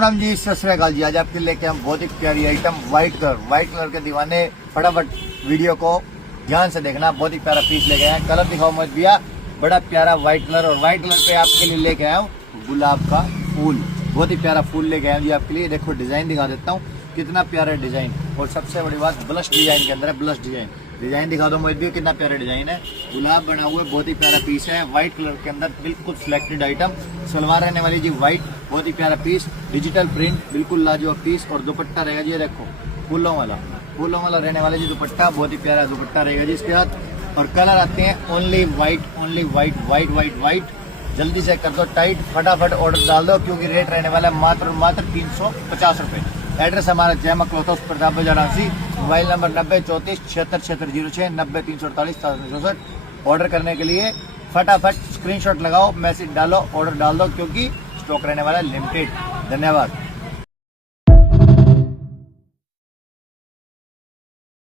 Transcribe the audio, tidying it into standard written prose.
Madam जी सत श्री अकाल जी। आज आपके लेके हम बहुत ही प्यारी आइटम व्हाइट कलर के दीवाने। फटाफट वीडियो को ध्यान से देखना। बहुत ही प्यारा पीस लेके आए हैं। कलर दिखाओ मत भैया, बड़ा प्यारा व्हाइट कलर। और व्हाइट कलर पे आपके लिए लेके आया हूँ गुलाब का फूल। बहुत ही प्यारा फूल लेके आया हूँ जी आपके लिए। देखो डिजाइन दिखा देता हूँ, कितना प्यारा डिजाइन। और सबसे बड़ी बात ब्लश डिजाइन के अंदर है। ब्लश डिजाइन दिखा दो मोहित भैया, कितना प्यारा डिजाइन है। गुलाब बना हुआ है, बहुत ही प्यारा पीस है। व्हाइट कलर के अंदर बिल्कुल सिलेक्टेड आइटम। सलवार रहने वाली जी व्हाइट, बहुत ही प्यारा पीस। डिजिटल प्रिंट, बिल्कुल लाजवाब पीस। और दुपट्टा रहेगा जी, देखो फूलों वाला रहने वाला जी दुपट्टा। बहुत ही प्यारा दुपट्टा रहेगा जी इसके साथ। और कलर आते हैं ओनली व्हाइट। जल्दी से कर दो टाइट, फटाफट ऑर्डर डाल दो, क्योंकि रेट रहने वाला है मात्र 350 रुपए। एड्रेस हमारा जयमा क्लॉथ हाउस, प्रताप बाजार रांची। मोबाइल नंबर 9034767606 90 348 ऑर्डर करने के लिए फटाफट स्क्रीनशॉट लगाओ, मैसेज डालो, ऑर्डर डाल दो, क्योंकि स्टॉक रहने वाला है लिमिटेड। धन्यवाद।